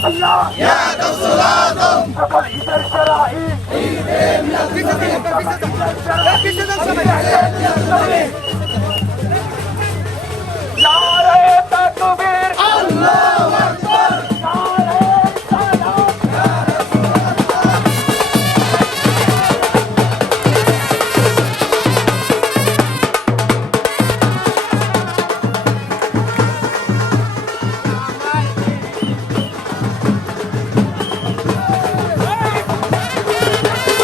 الله يا غوث الأعظم সকল ঈদের সেরা ঈদ নারায়ে তাকবীর আল্লাহু আকবার নারায়ে সালাম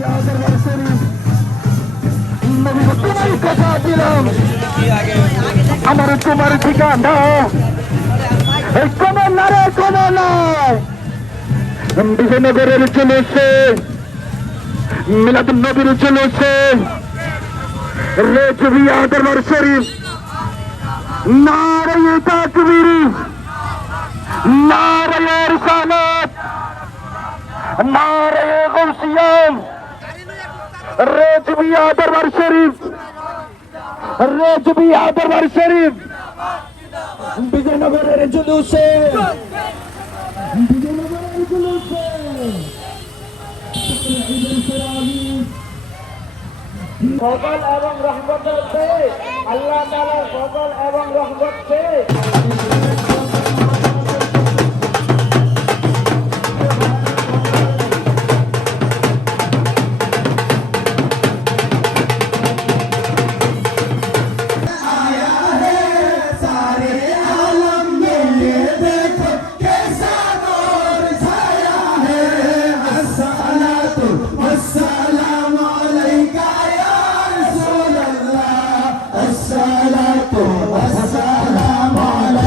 ইয়া রাসূলুল্লাহ আমার তোমার ঠিকানা কোনো না রে কোনো নয় বিজয়নগরের চলেছে মিলাদুন নবীর চলেছে রেজবিয়া দরবার শরীফ নারায়ে তাকবীর নারায়ে রিসালাত নারায়ে গাউসিয়া রেজবিয়া দরবার শরীফ রেজবিয়া দরবার শরীফ বিজয়নগরের জুলুসে বিজয়নগরের জুলুসে ফজল এবং রহমত হচ্ছে আল্লাহ তাআলার ফজল এবং রহমত হচ্ছে والسلام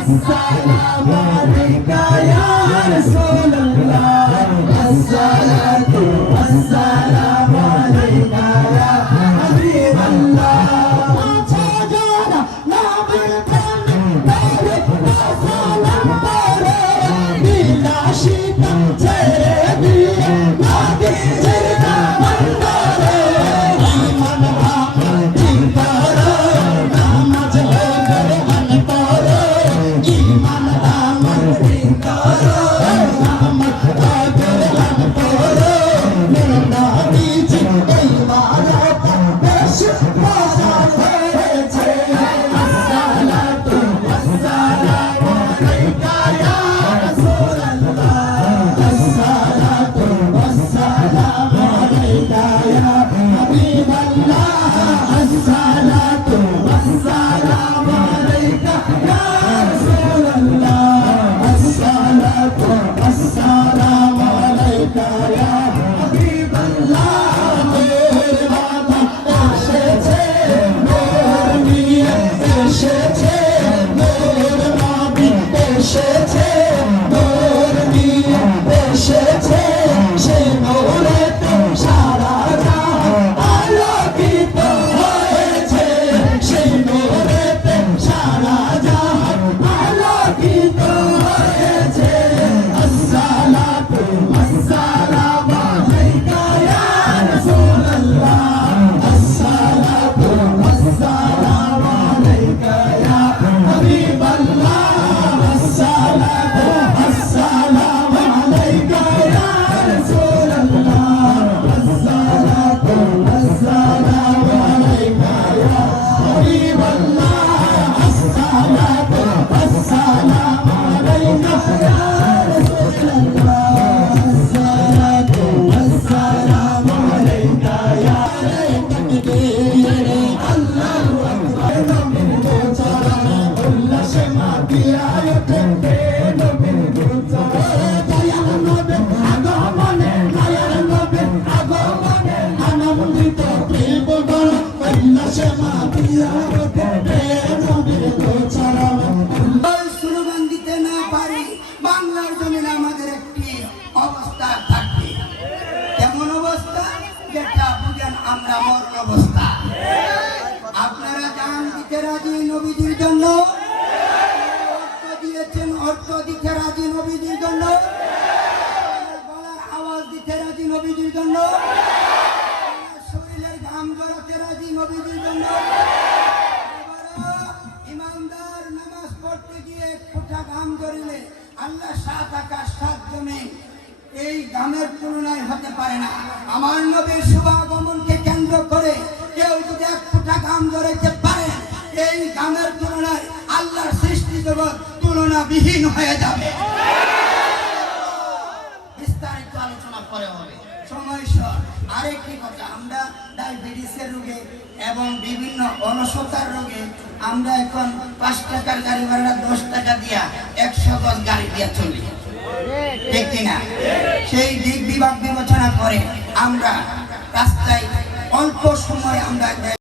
السلام عليك يا رسول الله الصلاة والسلام عليك يا حبيب الله تاجانا نام الكون بارك وسلام بارك بلا شيطة تربي ما بيجرنا من بارك من عمل تنكره نماز هكر هنكره إيمان عمل تنكره نماز هكر هنكره من نبيج إيمان بش بارك الصلاة والسلام عليك يا رسول الله الصلاة والسلام عليك يا حبيب الله الصلاة والسلام عليك يا رسول الله الصلاة والسلام عليك يا حبيب الله স্লোগান দিতে না পারি বাংলার জমিনে আমাদের একটি অবস্থা থাকবে এমন অবস্থা যেটা বুঝেন আমরা মরণ অবস্থা আপনারা জান দিতে রাজি নবীজির জন্য অর্থ দিয়েছেন অর্থ দিতে রাজি নবীজির জন্য গলার আওয়াজ দিতে রাজি নবীজির জন্য শরীরের ঘাম ঝরাতে রাজি নবীজির জন্য ইমানদার নামাজ পড়তে গিয়ে এক ফোঁটা ঘাম ঝরিলে আল্লাহ সাত আকাশ সাত জমিন এই ঘামের তুলনায় হতে পারে না আমার নবীর শুভাগমনকে কেন্দ্র করে কেউ যদি এক ফোঁটা ঘাম ঝরাইতে পারে এই ঘামের তুলনায় আল্লাহর সৃষ্টি জগৎ তুলনাবিহীন হয়ে যাবে বিস্তারিত আলোচনা পরে হবে সময় শর্ট আরেকটি কথা আমরা ডায়াবেটিসের রোগে এবং বিভিন্ন অলসতার রোগে আমরা এখন 5 টাকার গাড়ি ভাড়া 10 টাকা দিয়া 100 গজ গাড়ি দিয়া চলি ঠিক কিনা সেই দিক বিভাগ বিবেচনা করে আমরা রাস্তায় অল্প সময় আমরা